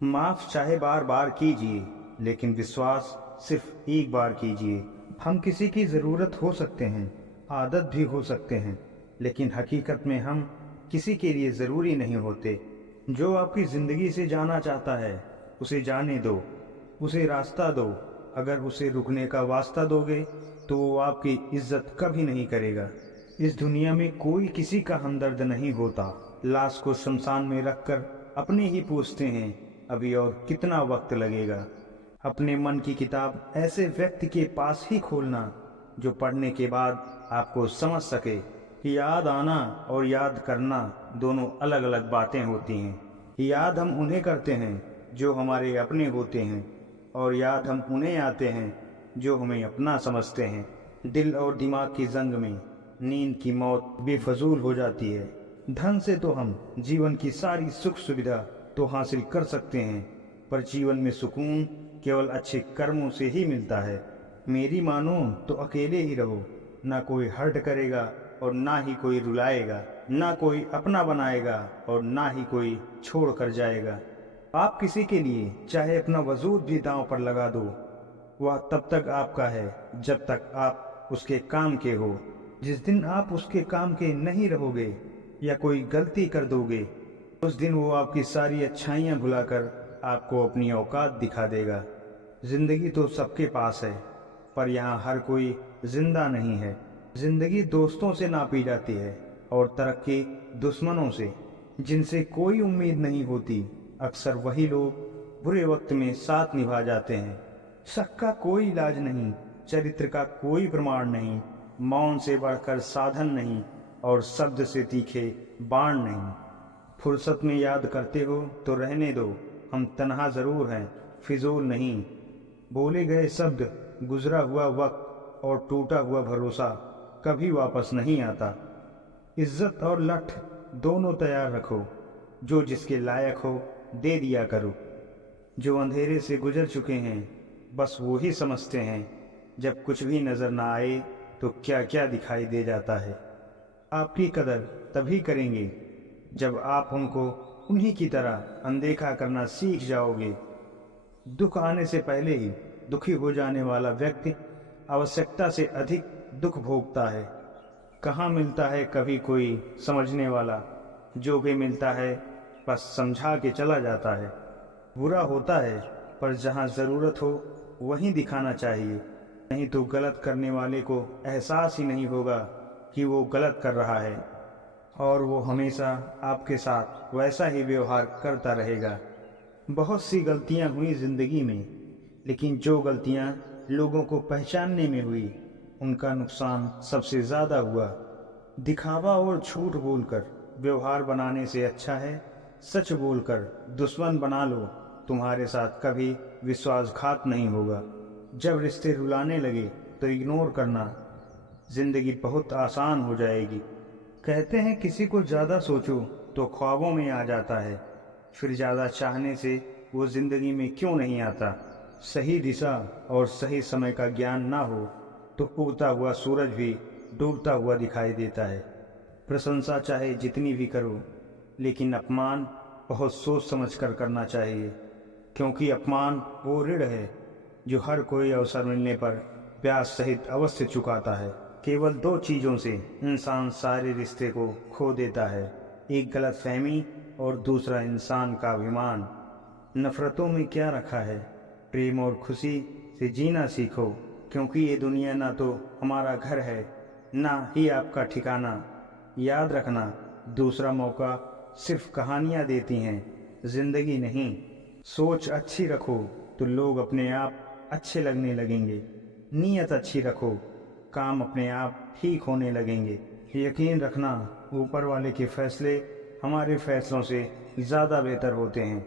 माफ चाहे बार बार कीजिए, लेकिन विश्वास सिर्फ एक बार कीजिए। हम किसी की ज़रूरत हो सकते हैं, आदत भी हो सकते हैं, लेकिन हकीकत में हम किसी के लिए ज़रूरी नहीं होते। जो आपकी ज़िंदगी से जाना चाहता है, उसे जाने दो, उसे रास्ता दो। अगर उसे रुकने का वास्ता दोगे, तो वो आपकी इज्जत कभी नहीं करेगा। इस दुनिया में कोई किसी का हमदर्द नहीं होता। लाश को शमशान में रखकर अपने ही पूछते हैं, अभी और कितना वक्त लगेगा। अपने मन की किताब ऐसे व्यक्ति के पास ही खोलना जो पढ़ने के बाद आपको समझ सके कि याद आना और याद करना दोनों अलग अलग बातें होती हैं। याद हम उन्हें करते हैं जो हमारे अपने होते हैं, और याद हम उन्हें आते हैं जो हमें अपना समझते हैं। दिल और दिमाग की जंग में नींद की मौत बेफजूल हो जाती है। धन से तो हम जीवन की सारी सुख सुविधा तो हासिल कर सकते हैं, पर जीवन में सुकून केवल अच्छे कर्मों से ही मिलता है। मेरी मानो तो अकेले ही रहो, ना कोई हर्ट करेगा और ना ही कोई रुलाएगा, ना कोई अपना बनाएगा और ना ही कोई छोड़ कर जाएगा। आप किसी के लिए चाहे अपना वजूद भी दांव पर लगा दो, वह तब तक आपका है जब तक आप उसके काम के हो। जिस दिन आप उसके काम के नहीं रहोगे या कोई गलती कर दोगे, उस दिन वो आपकी सारी अच्छाइयाँ भुलाकर आपको अपनी औकात दिखा देगा। जिंदगी तो सबके पास है, पर यहाँ हर कोई जिंदा नहीं है। जिंदगी दोस्तों से नापी जाती है और तरक्की दुश्मनों से। जिनसे कोई उम्मीद नहीं होती, अक्सर वही लोग बुरे वक्त में साथ निभा जाते हैं। शक का कोई इलाज नहीं, चरित्र का कोई प्रमाण नहीं, मौन से बढ़कर साधन नहीं और शब्द से तीखे बाण नहीं। फुर्सत में याद करते हो तो रहने दो, हम तन्हा जरूर हैं, फिजूल नहीं। बोले गए शब्द, गुजरा हुआ वक्त और टूटा हुआ भरोसा कभी वापस नहीं आता। इज्जत और लठ दोनों तैयार रखो, जो जिसके लायक हो दे दिया करो। जो अंधेरे से गुजर चुके हैं, बस वो ही समझते हैं जब कुछ भी नजर ना आए तो क्या क्या दिखाई दे जाता है। आपकी कदर तभी करेंगे जब आप उनको उन्हीं की तरह अनदेखा करना सीख जाओगे। दुख आने से पहले ही दुखी हो जाने वाला व्यक्ति आवश्यकता से अधिक दुख भोगता है। कहाँ मिलता है कभी कोई समझने वाला, जो भी मिलता है बस समझा के चला जाता है। बुरा होता है, पर जहाँ ज़रूरत हो वहीं दिखाना चाहिए, नहीं तो गलत करने वाले को एहसास ही नहीं होगा कि वो गलत कर रहा है, और वो हमेशा आपके साथ वैसा ही व्यवहार करता रहेगा। बहुत सी गलतियां हुई ज़िंदगी में, लेकिन जो गलतियां लोगों को पहचानने में हुई, उनका नुकसान सबसे ज़्यादा हुआ। दिखावा और झूठ बोलकर व्यवहार बनाने से अच्छा है सच बोलकर दुश्मन बना लो। तुम्हारे साथ कभी विश्वासघात नहीं होगा। जब रिश्ते रुलाने लगे तो इग्नोर करना, जिंदगी बहुत आसान हो जाएगी। कहते हैं किसी को ज़्यादा सोचो तो ख्वाबों में आ जाता है, फिर ज़्यादा चाहने से वो ज़िंदगी में क्यों नहीं आता। सही दिशा और सही समय का ज्ञान ना हो तो उगता हुआ सूरज भी डूबता हुआ दिखाई देता है। प्रशंसा चाहे जितनी भी करो, लेकिन अपमान बहुत सोच समझ कर करना चाहिए, क्योंकि अपमान वो ऋण है जो हर कोई अवसर मिलने पर ब्याज सहित अवश्य चुकाता है। केवल दो चीज़ों से इंसान सारे रिश्ते को खो देता है, एक गलतफहमी और दूसरा इंसान का अभिमान। नफरतों में क्या रखा है, प्रेम और खुशी से जीना सीखो, क्योंकि ये दुनिया ना तो हमारा घर है ना ही आपका ठिकाना। याद रखना, दूसरा मौका सिर्फ कहानियाँ देती हैं, जिंदगी नहीं। सोच अच्छी रखो तो लोग अपने आप अच्छे लगने लगेंगे। नीयत अच्छी रखो, काम अपने आप ठीक होने लगेंगे। यकीन रखना, ऊपर वाले के फैसले हमारे फैसलों से ज़्यादा बेहतर होते हैं।